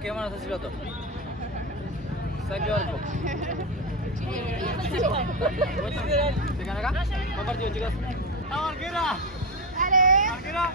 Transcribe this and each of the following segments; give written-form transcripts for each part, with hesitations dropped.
¿Qué van a hacer los dos? Saque barco. ¿Se quedan acá? Buen partido, chicos. ¡Vamos, arquera! Dale. ¡Arquera!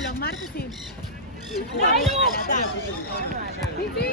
De los martes sí. A la tarde. Sí, sí.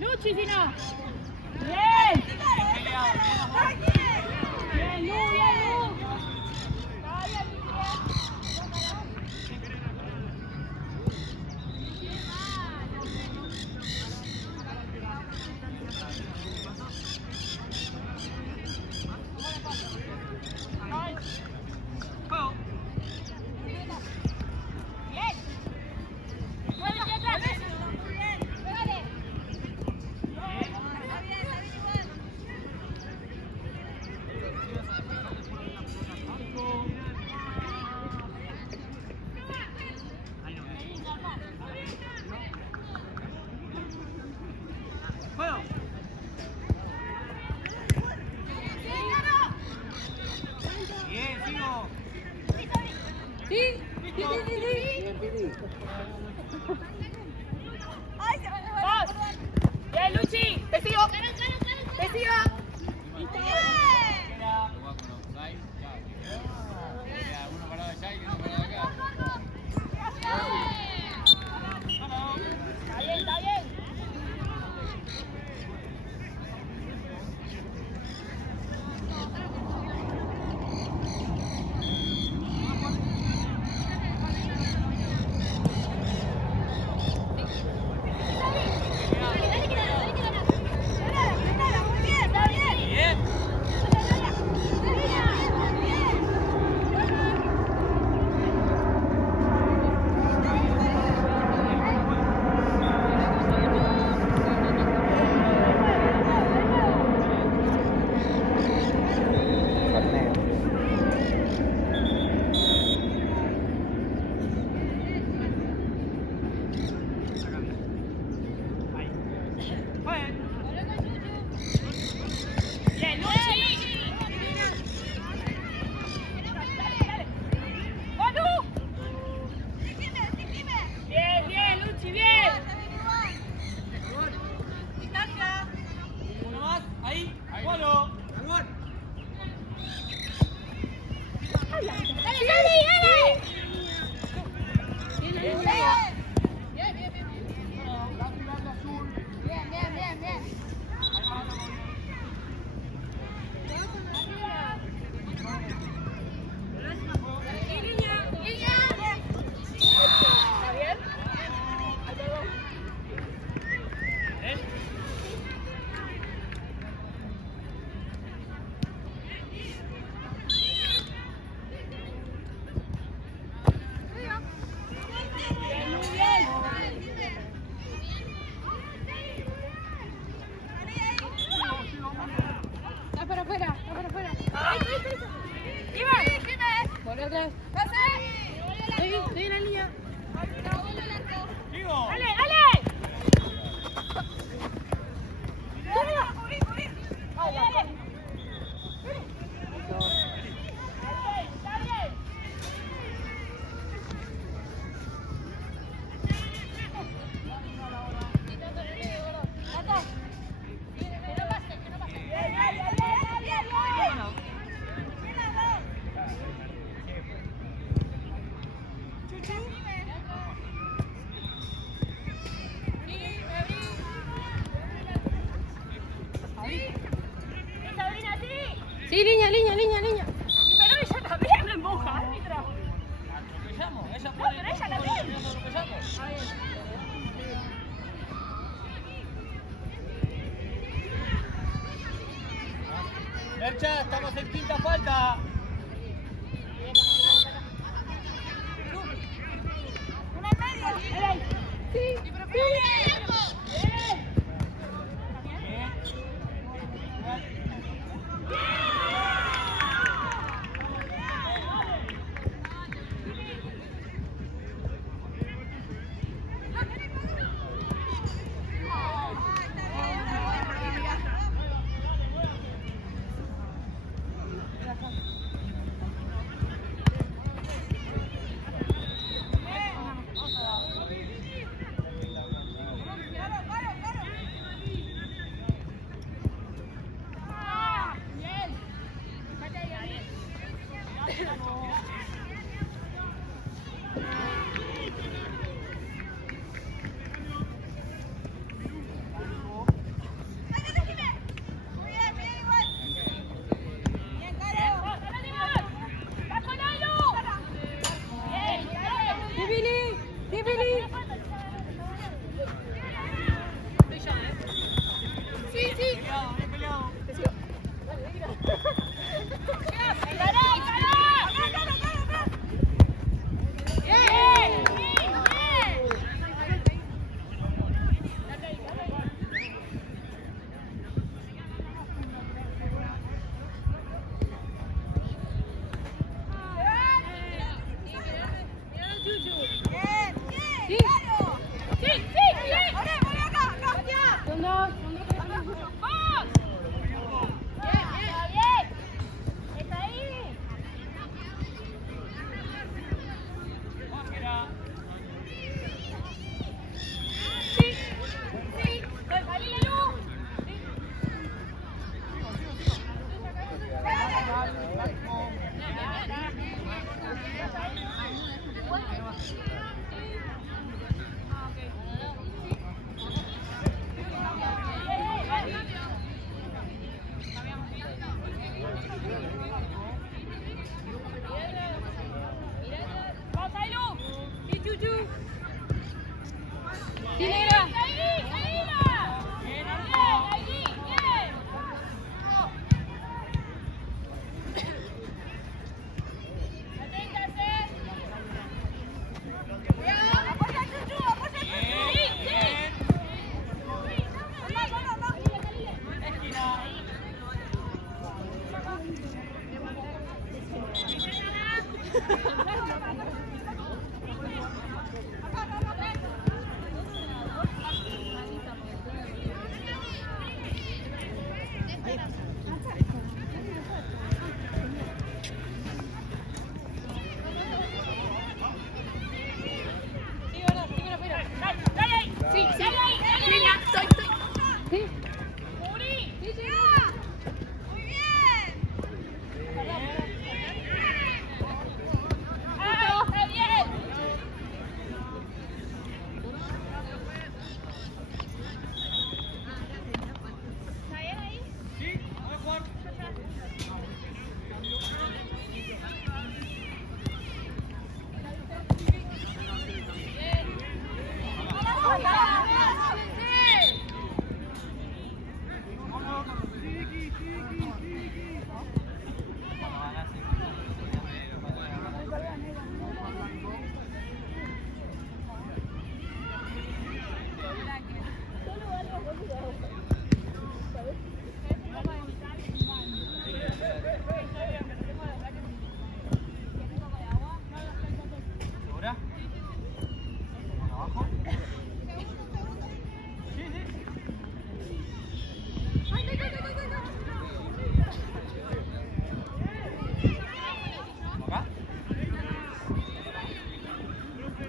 Luchi, si no. Bien. Bien, Lu, bien, Lu. Bien, Luchi, te sigo. Te sigo. Está bien, está bien. Estoy en la línea. ¡Ale, ale! Sí, línea. Pero ella también me empuja, árbitro. Atropellamos, ella No, puede. pero ella también. Atropellamos. Mercha, estamos en quinta falta. Fondo. ¡Vamos! Bien. Está ahí. Sí. Sí. Salí la luz.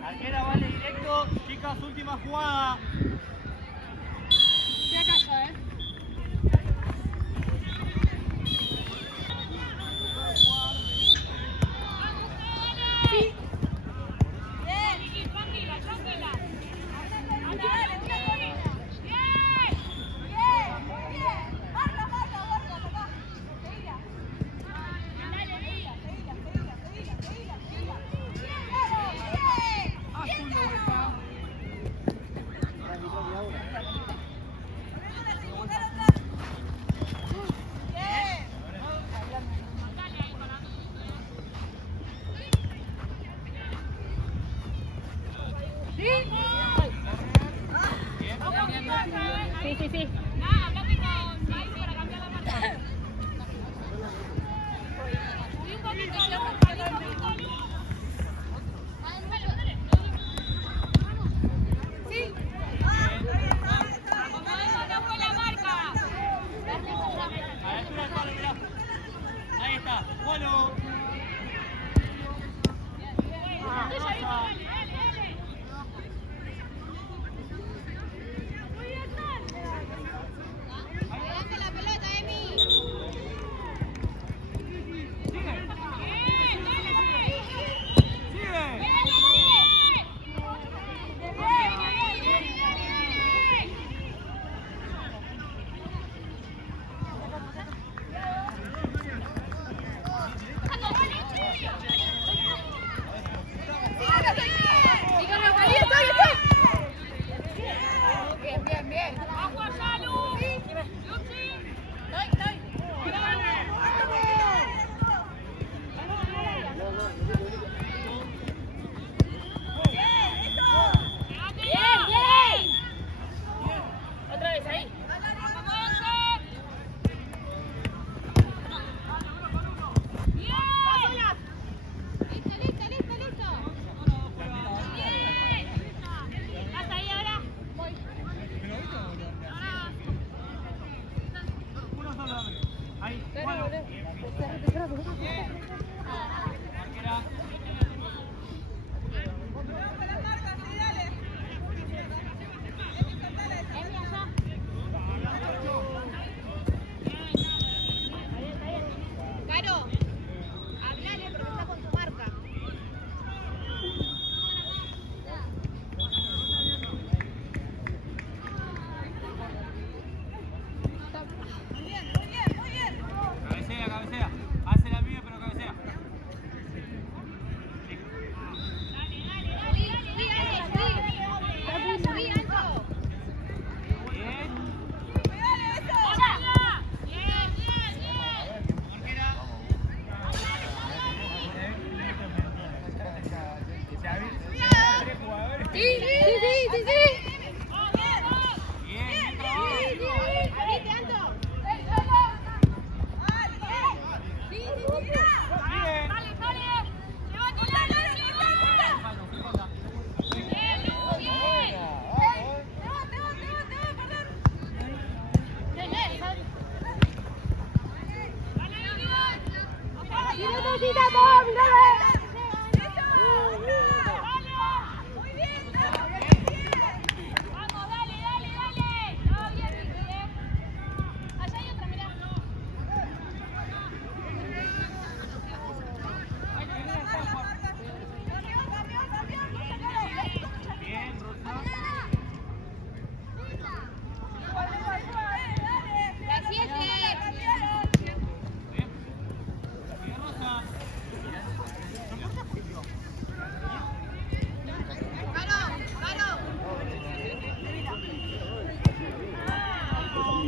Arquera vale directo, chicas, última jugada. Ya cayó, Sí. Bien, tranquila, tranquila. Anda, dale, una corrida. Bien. Marca, tocá. Seguila. Dale, seguila. Sí. Hablate con Maisi para cambiar la marca. Subí un poquito luz. Sí. Acomodemos no fue la marca. A la altura del palo, mirá. Ahí está, Polo.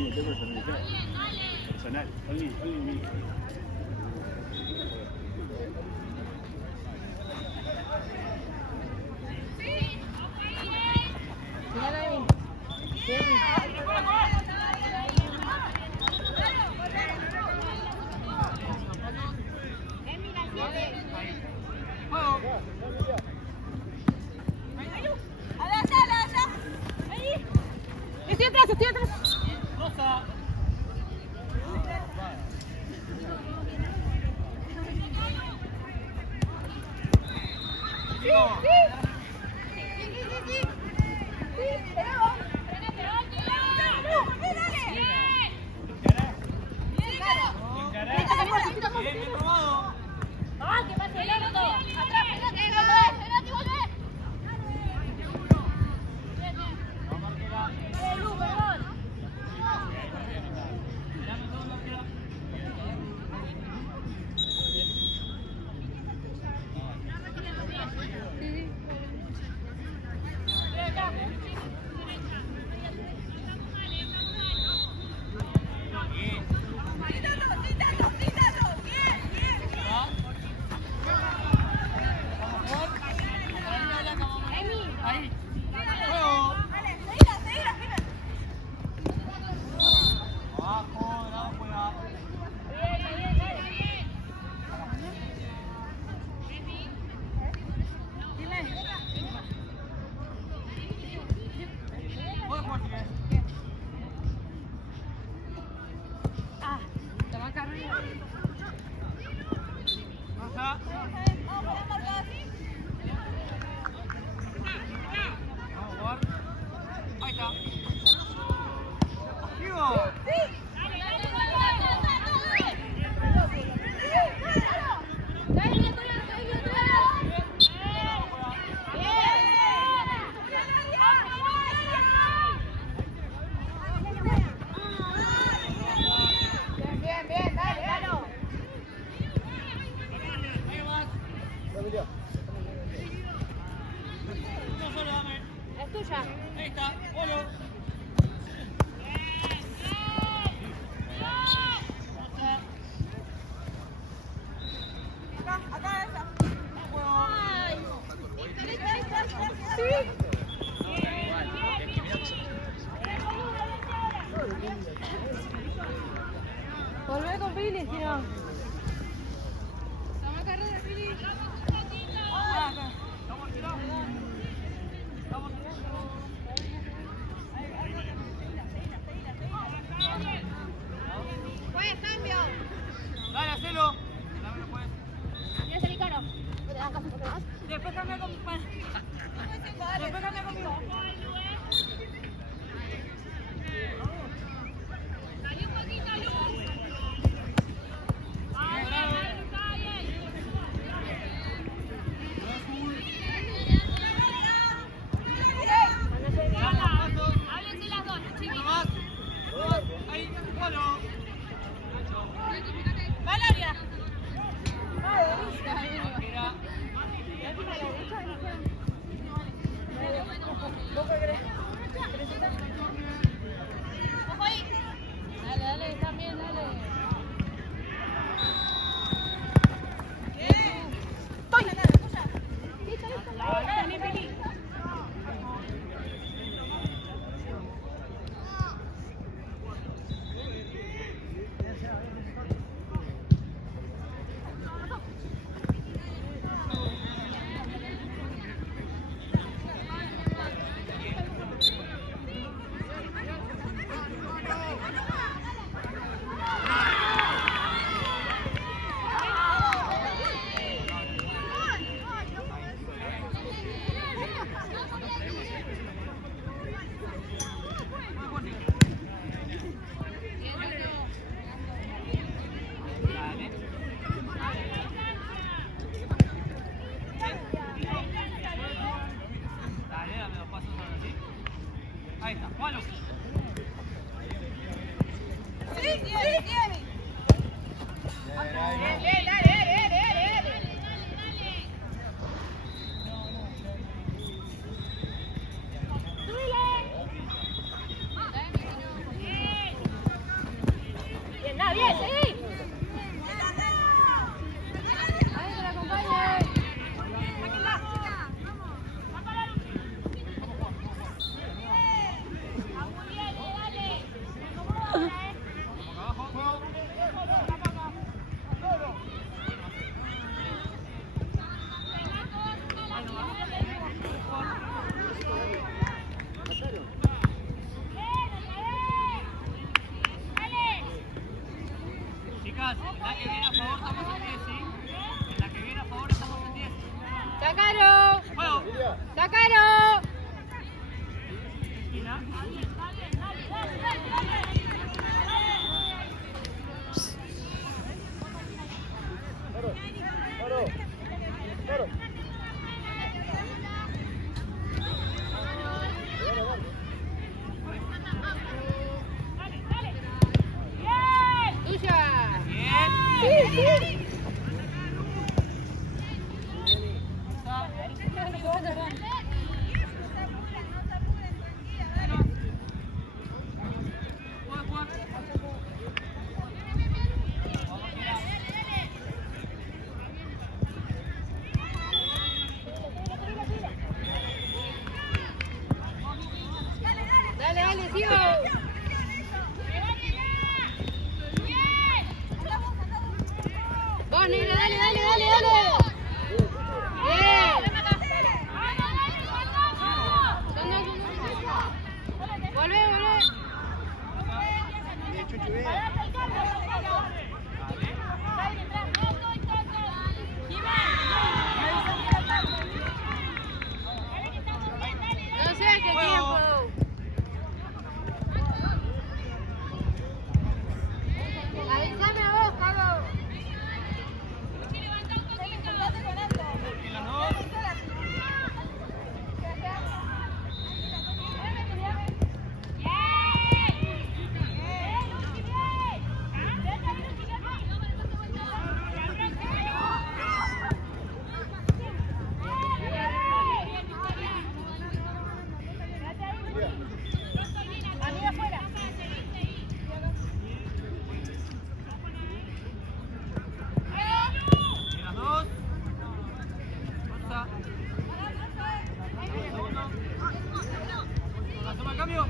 only the person is there. Personal, only me. Estoy atrás, estoy atrás. Rosa. Sí, sí. Sí, pero. Bien robado. ¡Ah, qué pasa el otro! ¡Atrás, Fernati, volvé! Lu, perdón. Ahí. Juego. Abajo, bravo, juega. Puede jugar si querés. Ah, toma carrera. Rosa. Vamos a jugar. Ahí está. ¡Vivo! No solo dame. Es tuya. Ahí está. Olo. Volvé con Pili, si no. Toma carrera, Pili. Pues, cambio. Dale, hacelo. Dámelo, pues. ¿Quieres salir caro? ¿No te dan caso porque más? Después cambia con... Después cambia conmigo. Salí un poquito, Luz. bien, seguí. Ahí que la acompañe. Chicas, la que viene a favor estamos en 10, ¿sí? La que viene a favor estamos en 10. ¡Sácalo! ¡Juego! ¡Sácalo! Esquina. ¡Tuya! Bien. ¡Sí, sí! Dale, dale, sigo. Vos, negra, dale, dale, dale, dale. Bien. Volvé, volvé. No sé qué tiempo. Avísame a vos, Carlos. En las dos. Amiga afuera. En las dos. Fuerza. Segundo. Hacemos el cambio.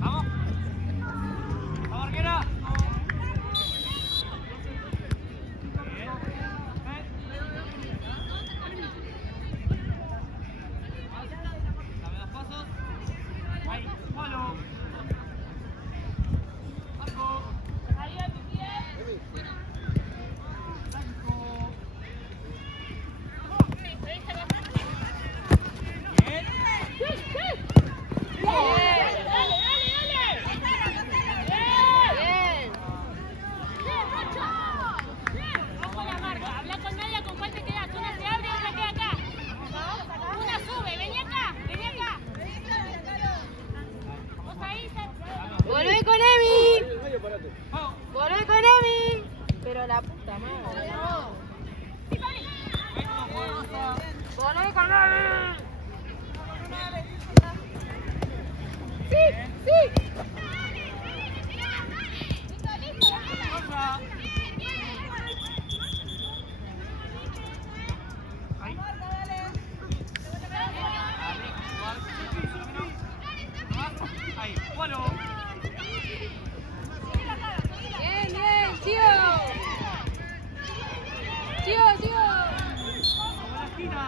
Vamos. Vamos, arquera. Bien. Dame dos pasos. Ahí, palo. Arco. Bien. Ojo la marca, habla con Nadia con cuál te quedas. Una se abre y otra queda acá. Una sube, vení acá, vení acá. Vos ahí, volvé con Emi. Vamos. Volvé con Emi. Pero la puta madre. Esto, fuerza. Volvé con Emi. Sí, sí. Fuerza. Ahí. Ahí, palo. Bien, bien, tío. Tío, tío. Vamos a la esquina.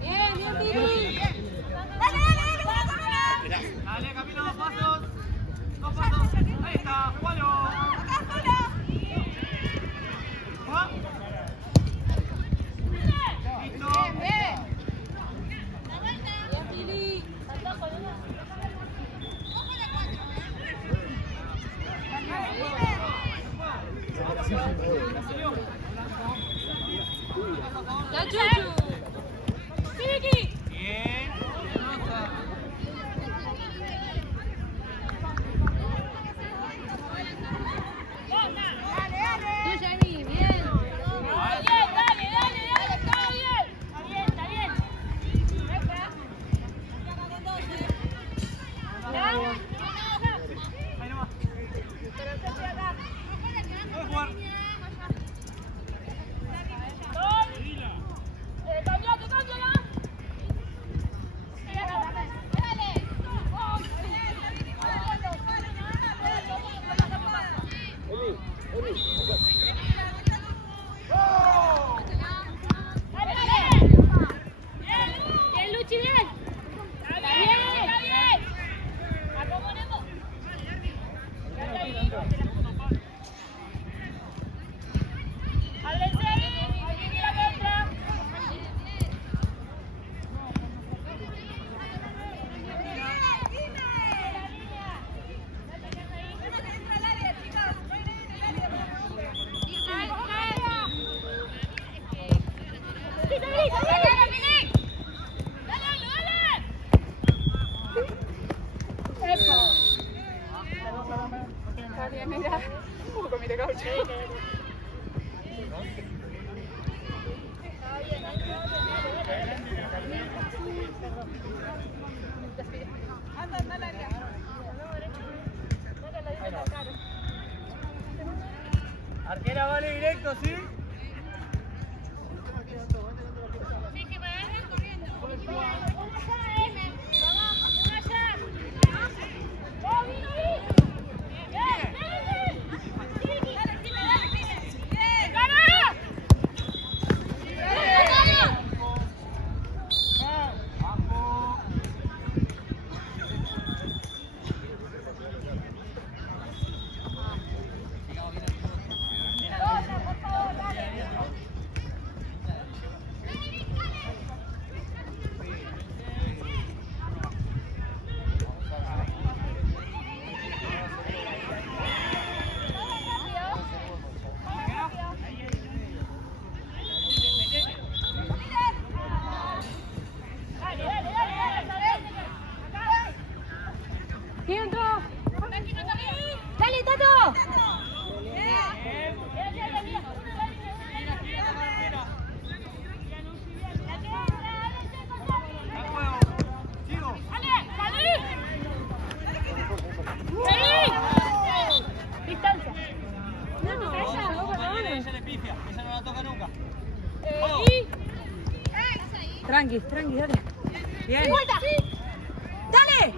Bien, bien, Vivi. Dale, camino, dos pasos. Dos pasos. Ahí está, palo. ¿Va? Listo. Bien, bien. Bien, Pili. ¡La Chuchu! ¡Sí, Vicky! Bien. Tuya, Emi, bien. Bien, dale, está bien. Está bien. Ahí nomás. Puedes jugar. Cámbiala. Bien, Luchi, bien. Está bien. Acomodemos. Háblense ahí. Aquí viene la contra. Arquera vale directo, ¿sí? ¡Dale, Tato! Distancia. Ella le pifia, ella no la toca nunca. Tranqui, dale. Bien. ¡Dale!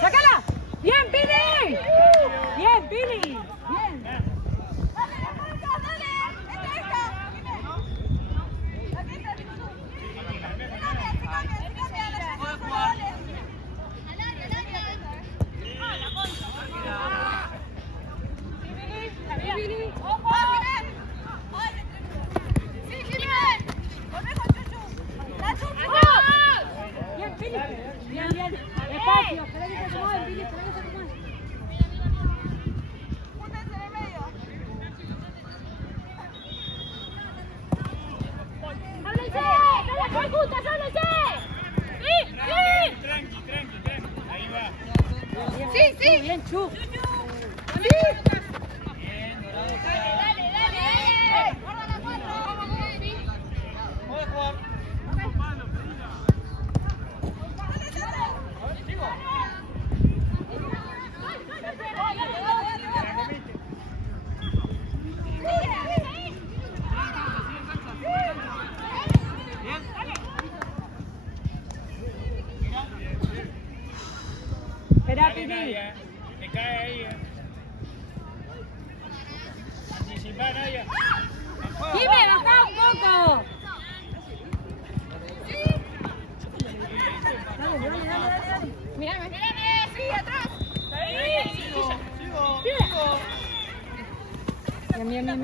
¡Sácala! ¡Bien, Pili! ¡Bien, Pili! ¡Bien! Bien, Pili. Bien, bien. Espacio. Espera que se acomoden, Pili. Espera que se acomoden. ¡Háblense! ¡Están las juntas, háblense! ¡Sí! ¡Sí! Tranqui. Ahí va. Sí. Bien, Chu. Puedes jugar. Espera, Pili. Te cae ahí. Anticipá, Nadia. Dime, bajá un poco. Dale. Mírame. ¡Sí, atrás! Sigo. Bien. No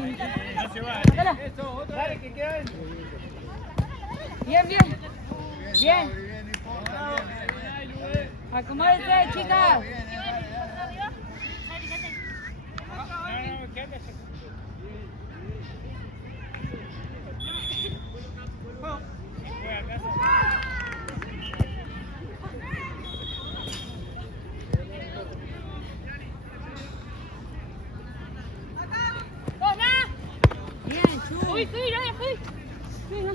se va. Sácala. Dale, que queda dentro. Bien. Acomódense, chicas. No, quédate. Bien, Chu. Fui, no, fui. Sí, no.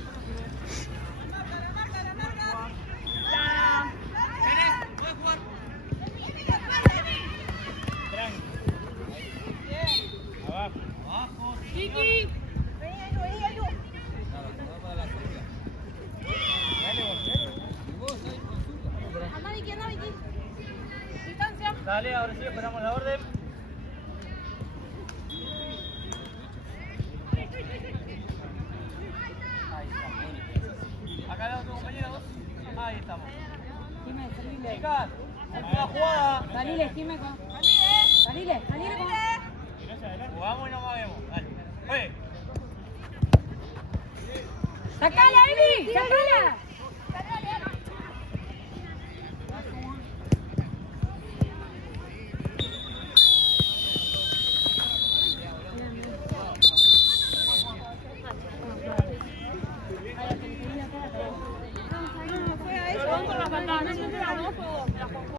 Abajo. Vicky. Distancia. Dale, ahora sí, esperamos la orden. Ahí está. Acá la otra compañera, vos. Ahí estamos. Jime, salile. Chicas, una jugada. Salile, Jime. Salile, salile. Jugamos y nos movemos. Dale. ¡Oye! ¡Sacala, Emi! ¡Sacala! Vamos con la patada.